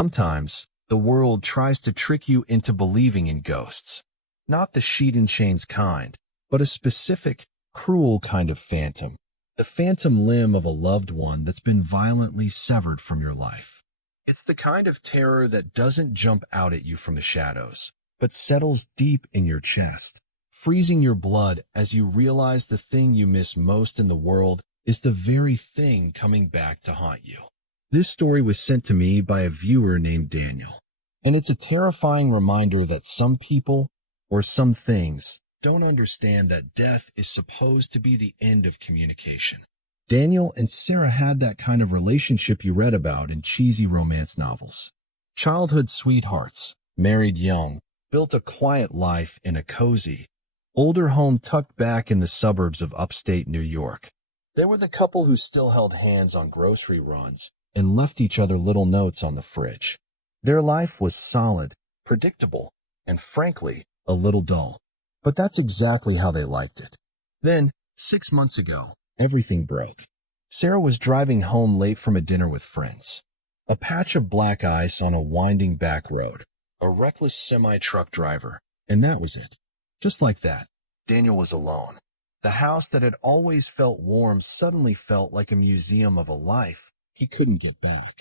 Sometimes, the world tries to trick you into believing in ghosts. Not the sheet and chains kind, but a specific, cruel kind of phantom. The phantom limb of a loved one that's been violently severed from your life. It's the kind of terror that doesn't jump out at you from the shadows, but settles deep in your chest, freezing your blood as you realize the thing you miss most in the world is the very thing coming back to haunt you. This story was sent to me by a viewer named Daniel, and it's a terrifying reminder that some people, or some things, don't understand that death is supposed to be the end of communication. Daniel and Sarah had that kind of relationship you read about in cheesy romance novels. Childhood sweethearts, married young, built a quiet life in a cozy, older home tucked back in the suburbs of upstate New York. They were the couple who still held hands on grocery runs and left each other little notes on the fridge. Their life was solid, predictable, and frankly, a little dull. But that's exactly how they liked it. Then, 6 months ago, everything broke. Sarah was driving home late from a dinner with friends. A patch of black ice on a winding back road. A reckless semi-truck driver. And that was it. Just like that, Daniel was alone. The house that had always felt warm suddenly felt like a museum of a life he couldn't get back.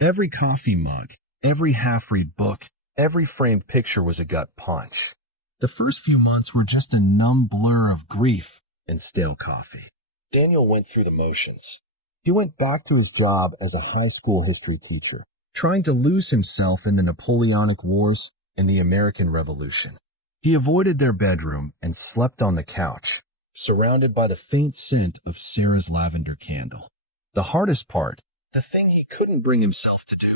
Every coffee mug, every half-read book, every framed picture was a gut punch. The first few months were just a numb blur of grief and stale coffee. Daniel went through the motions. He went back to his job as a high school history teacher, trying to lose himself in the Napoleonic Wars and the American Revolution. He avoided their bedroom and slept on the couch, surrounded by the faint scent of Sarah's lavender candle. The hardest part, the thing he couldn't bring himself to do,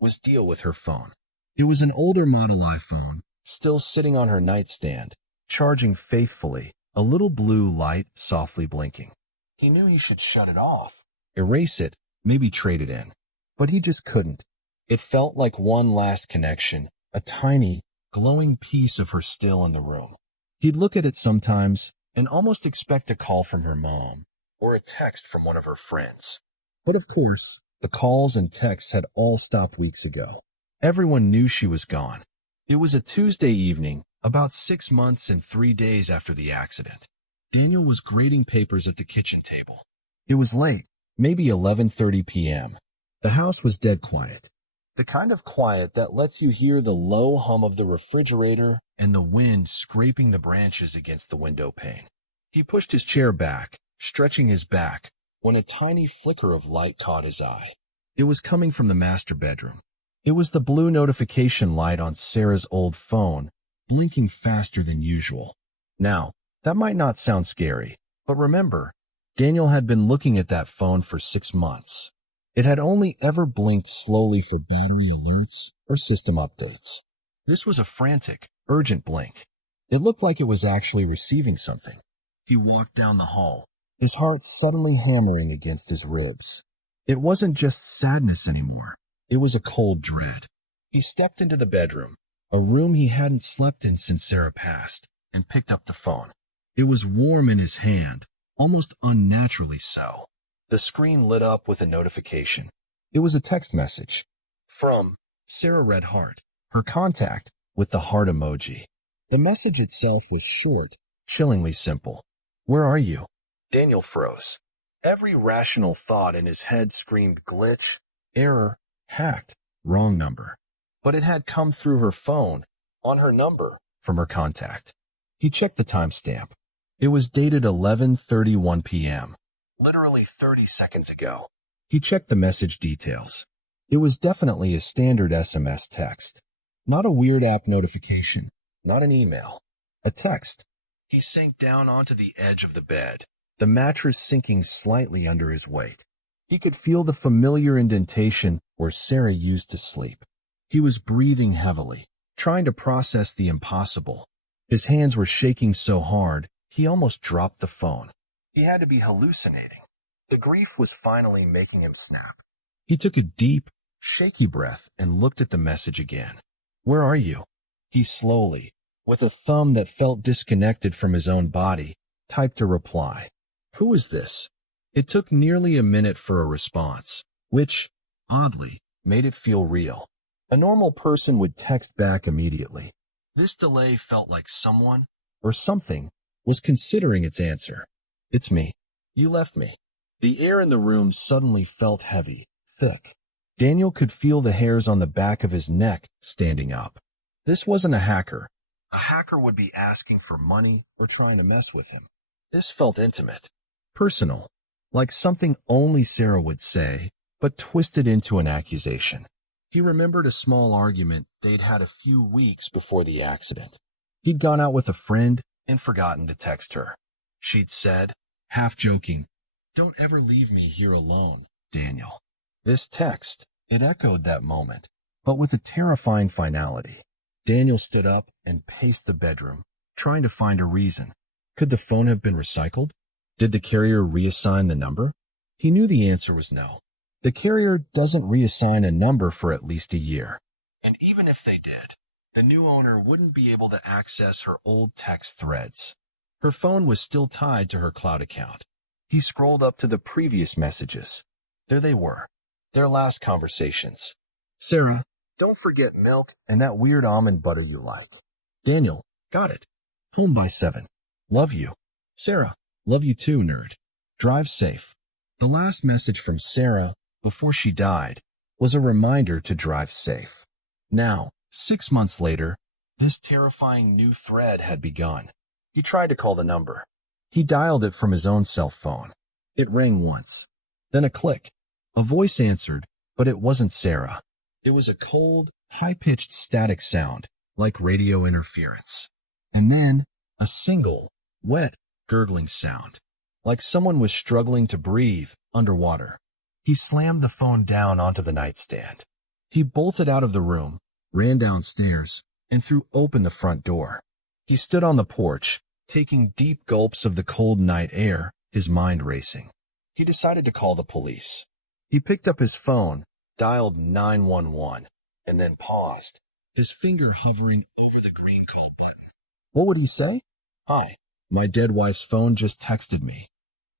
was deal with her phone. It was an older model iPhone, still sitting on her nightstand, charging faithfully, a little blue light softly blinking. He knew he should shut it off, erase it, maybe trade it in. But he just couldn't. It felt like one last connection, a tiny, glowing piece of her still in the room. He'd look at it sometimes and almost expect a call from her mom or a text from one of her friends. But of course, the calls and texts had all stopped weeks ago. Everyone knew she was gone. It was a Tuesday evening, about 6 months and 3 days after the accident. Daniel was grading papers at the kitchen table. It was late, maybe 11:30 p.m. The house was dead quiet. The kind of quiet that lets you hear the low hum of the refrigerator and the wind scraping the branches against the window pane. He pushed his chair back, stretching his back, when a tiny flicker of light caught his eye. It was coming from the master bedroom. It was the blue notification light on Sarah's old phone, blinking faster than usual. Now, that might not sound scary, but remember, Daniel had been looking at that phone for 6 months. It had only ever blinked slowly for battery alerts or system updates. This was a frantic, urgent blink. It looked like it was actually receiving something. He walked down the hall, his heart suddenly hammering against his ribs. It wasn't just sadness anymore. It was a cold dread. He stepped into the bedroom, a room he hadn't slept in since Sarah passed, and picked up the phone. It was warm in his hand, almost unnaturally so. The screen lit up with a notification. It was a text message. From Sarah Red Heart, her contact, with the heart emoji. The message itself was short, chillingly simple. Where are you? Daniel froze. Every rational thought in his head screamed glitch, error, hacked, wrong number. But it had come through her phone, on her number, from her contact. He checked the timestamp. It was dated 11:31 p.m., literally 30 seconds ago. He checked the message details. It was definitely a standard SMS text. Not a weird app notification, not an email. A text. He sank down onto the edge of the bed, the mattress sinking slightly under his weight. He could feel the familiar indentation where Sarah used to sleep. He was breathing heavily, trying to process the impossible. His hands were shaking so hard, he almost dropped the phone. He had to be hallucinating. The grief was finally making him snap. He took a deep, shaky breath and looked at the message again. Where are you? He slowly, with a thumb that felt disconnected from his own body, typed a reply. Who is this? It took nearly a minute for a response, which, oddly, made it feel real. A normal person would text back immediately. This delay felt like someone, or something, was considering its answer. It's me. You left me. The air in the room suddenly felt heavy, thick. Daniel could feel the hairs on the back of his neck standing up. This wasn't a hacker. A hacker would be asking for money or trying to mess with him. This felt intimate, personal, like something only Sarah would say, but twisted into an accusation. He remembered a small argument they'd had a few weeks before the accident. He'd gone out with a friend and forgotten to text her. She'd said, half joking, "Don't ever leave me here alone, Daniel." This text, it echoed that moment, but with a terrifying finality. Daniel stood up and paced the bedroom, trying to find a reason. Could the phone have been recycled? Did the carrier reassign the number? He knew the answer was no. The carrier doesn't reassign a number for at least a year. And even if they did, the new owner wouldn't be able to access her old text threads. Her phone was still tied to her cloud account. He scrolled up to the previous messages. There they were, their last conversations. Sarah, don't forget milk and that weird almond butter you like. Daniel, got it. Home by 7. Love you. Sarah, love you too, nerd. Drive safe. The last message from Sarah, before she died, was a reminder to drive safe. Now, 6 months later, this terrifying new thread had begun. He tried to call the number. He dialed it from his own cell phone. It rang once. Then a click. A voice answered, but it wasn't Sarah. It was a cold, high-pitched static sound, like radio interference. And then, a single, wet, gurgling sound, like someone was struggling to breathe underwater. He slammed the phone down onto the nightstand. He bolted out of the room, ran downstairs, and threw open the front door. He stood on the porch, taking deep gulps of the cold night air, his mind racing. He decided to call the police. He picked up his phone, dialed 911, and then paused, his finger hovering over the green call button. What would he say? Hi, my dead wife's phone just texted me.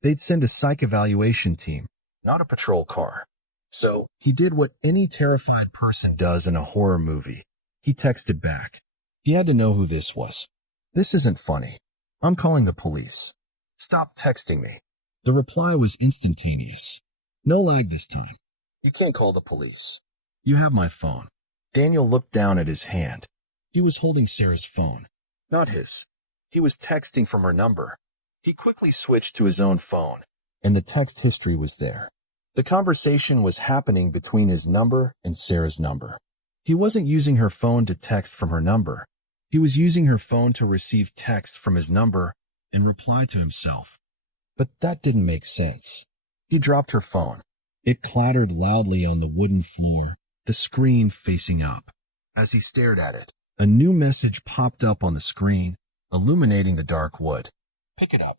They'd send a psych evaluation team, not a patrol car. So he did what any terrified person does in a horror movie. He texted back. He had to know who this was. This isn't funny. I'm calling the police. Stop texting me. The reply was instantaneous. No lag this time. You can't call the police. You have my phone. Daniel looked down at his hand. He was holding Sarah's phone, not his. He was texting from her number. He quickly switched to his own phone, and the text history was there. The conversation was happening between his number and Sarah's number. He wasn't using her phone to text from her number. He was using her phone to receive text from his number and reply to himself. But that didn't make sense. He dropped her phone. It clattered loudly on the wooden floor, the screen facing up. As he stared at it, a new message popped up on the screen, illuminating the dark wood. Pick it up.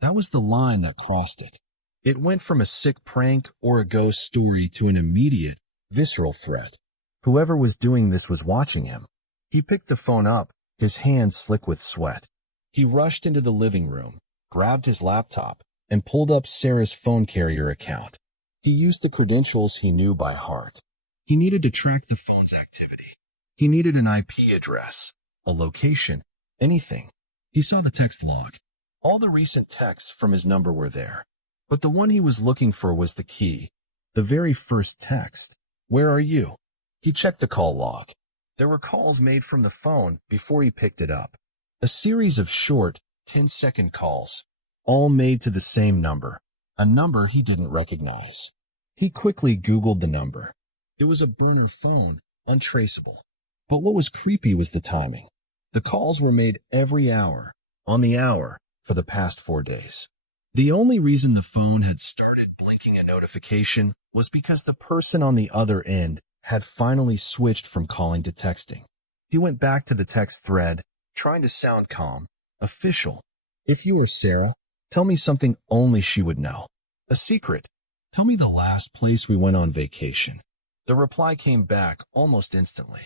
That was the line that crossed it. It went from a sick prank or a ghost story to an immediate, visceral threat. Whoever was doing this was watching him. He picked the phone up, his hands slick with sweat. He rushed into the living room, grabbed his laptop, and pulled up Sarah's phone carrier account. He used the credentials he knew by heart. He needed to track the phone's activity. He needed an IP address, a location, anything. He saw the text log. All the recent texts from his number were there. But the one he was looking for was the key. The very first text. Where are you? He checked the call log. There were calls made from the phone before he picked it up. A series of short, 10-second calls, all made to the same number, a number he didn't recognize. He quickly Googled the number. It was a burner phone, untraceable. But what was creepy was the timing. The calls were made every hour, on the hour, for the past 4 days. The only reason the phone had started blinking a notification was because the person on the other end had finally switched from calling to texting. He went back to the text thread, trying to sound calm, official. If you were Sarah, tell me something only she would know. A secret. Tell me the last place we went on vacation. The reply came back almost instantly.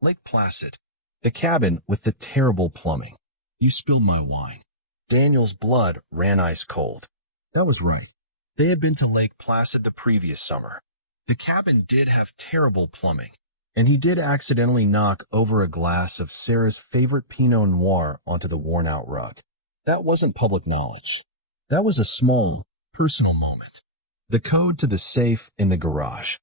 Lake Placid. The cabin with the terrible plumbing. You spilled my wine. Daniel's blood ran ice cold. That was right. They had been to Lake Placid the previous summer. The cabin did have terrible plumbing, And he did accidentally knock over a glass of Sarah's favorite Pinot Noir onto the worn-out rug. That wasn't public knowledge. That was a small, personal moment. The code to the safe in the garage.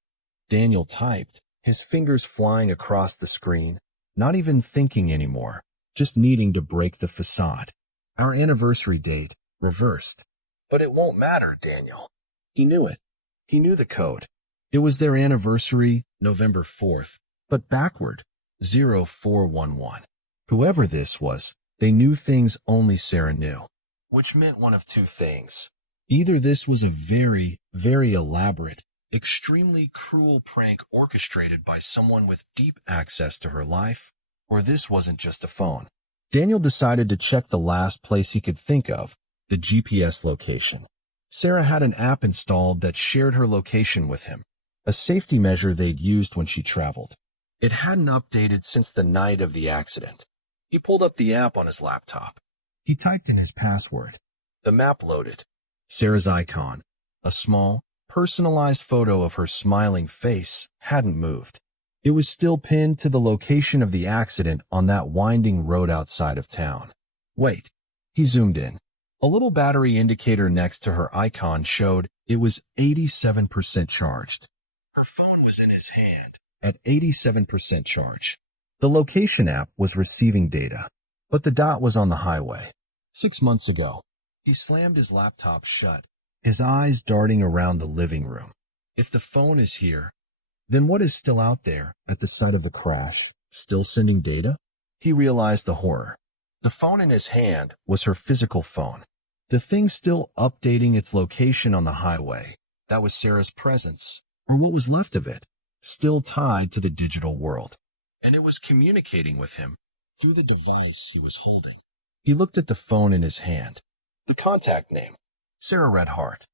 Daniel typed, his fingers flying across the screen, not even thinking anymore, just needing to break the facade. Our anniversary date, reversed. But it won't matter, Daniel. He knew it. He knew the code. It was their anniversary, November 4th, but backward, 0411. Whoever this was, they knew things only Sarah knew, which meant one of two things. Either this was a very, very elaborate, extremely cruel prank orchestrated by someone with deep access to her life, or this wasn't just a phone. Daniel decided to check the last place he could think of, the GPS location. Sarah had an app installed that shared her location with him, a safety measure they'd used when she traveled. It hadn't updated since the night of the accident. He pulled up the app on his laptop. He typed in his password. The map loaded. Sarah's icon, a small, personalized photo of her smiling face, hadn't moved. It was still pinned to the location of the accident on that winding road outside of town. Wait. He zoomed in. A little battery indicator next to her icon showed it was 87% charged. Her phone was in his hand, at 87% charge. The location app was receiving data, but the dot was on the highway. 6 months ago, he slammed his laptop shut, his eyes darting around the living room. If the phone is here, then what is still out there at the site of the crash? Still sending data? He realized the horror. The phone in his hand was her physical phone. The thing still updating its location on the highway. That was Sarah's presence, or what was left of it, still tied to the digital world. And it was communicating with him through the device he was holding. He looked at the phone in his hand. The contact name, Sarah Red Hart.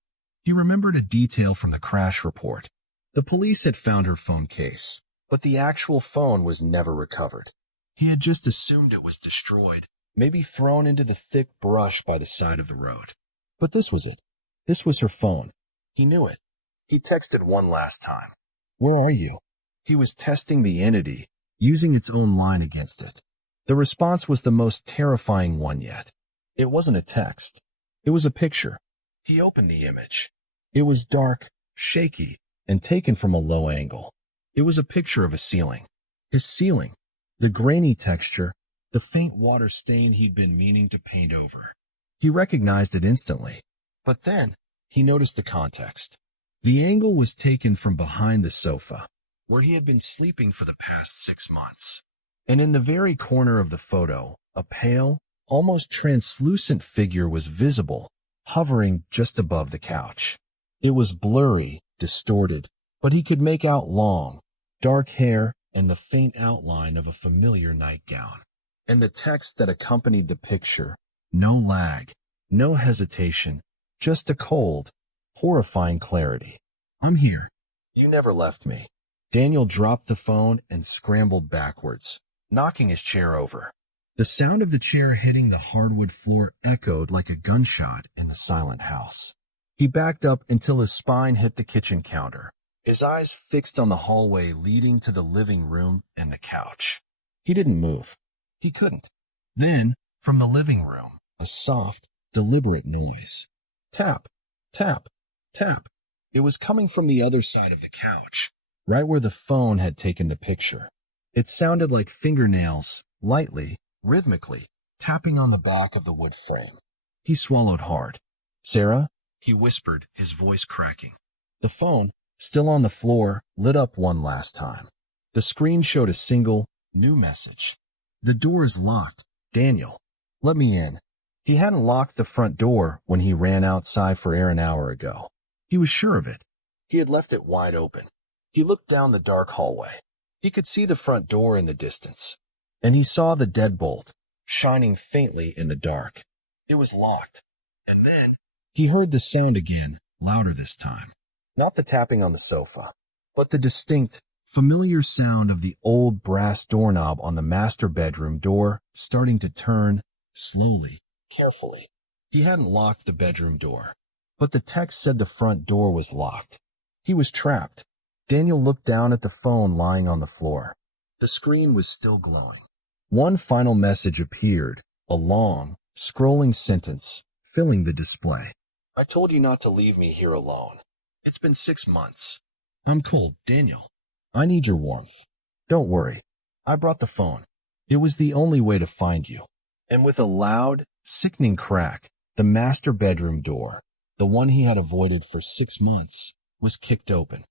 He remembered a detail from the crash report. The police had found her phone case, but the actual phone was never recovered. He had just assumed it was destroyed, maybe thrown into the thick brush by the side of the road. But this was it. This was her phone. He knew it. He texted one last time. Where are you? He was testing the entity, using its own line against it. The response was the most terrifying one yet. It wasn't a text. It was a picture. He opened the image. It was dark, shaky, and taken from a low angle. It was a picture of a ceiling. His ceiling. The grainy texture, the faint water stain he'd been meaning to paint over. He recognized it instantly. But then, he noticed the context. The angle was taken from behind the sofa, where he had been sleeping for the past 6 months. And in the very corner of the photo, a pale, almost translucent figure was visible, hovering just above the couch. It was blurry, distorted, but he could make out long, dark hair and the faint outline of a familiar nightgown. And the text that accompanied the picture, no lag, no hesitation, just a cold, horrifying clarity. I'm here. You never left me. Daniel dropped the phone and scrambled backwards, knocking his chair over. The sound of the chair hitting the hardwood floor echoed like a gunshot in the silent house. He backed up until his spine hit the kitchen counter, his eyes fixed on the hallway leading to the living room and the couch. He didn't move. He couldn't. Then, from the living room, a soft, deliberate noise. Tap, tap, tap. It was coming from the other side of the couch, right where the phone had taken the picture. It sounded like fingernails, lightly, rhythmically, tapping on the back of the wood frame. He swallowed hard. Sarah? He whispered, his voice cracking. The phone, still on the floor, lit up one last time. The screen showed a single, new message. The door is locked. Daniel, let me in. He hadn't locked the front door when he ran outside for air an hour ago. He was sure of it. He had left it wide open. He looked down the dark hallway. He could see the front door in the distance, and he saw the deadbolt, shining faintly in the dark. It was locked. And then he heard the sound again, louder this time. Not the tapping on the sofa, but the distinct, familiar sound of the old brass doorknob on the master bedroom door starting to turn, slowly, carefully. He hadn't locked the bedroom door, but the text said the front door was locked. He was trapped. Daniel looked down at the phone lying on the floor. The screen was still glowing. One final message appeared, a long, scrolling sentence filling the display. I told you not to leave me here alone. It's been 6 months. I'm cold, Daniel. I need your warmth. Don't worry. I brought the phone. It was the only way to find you. And with a loud, sickening crack, the master bedroom door, the one he had avoided for 6 months, was kicked open.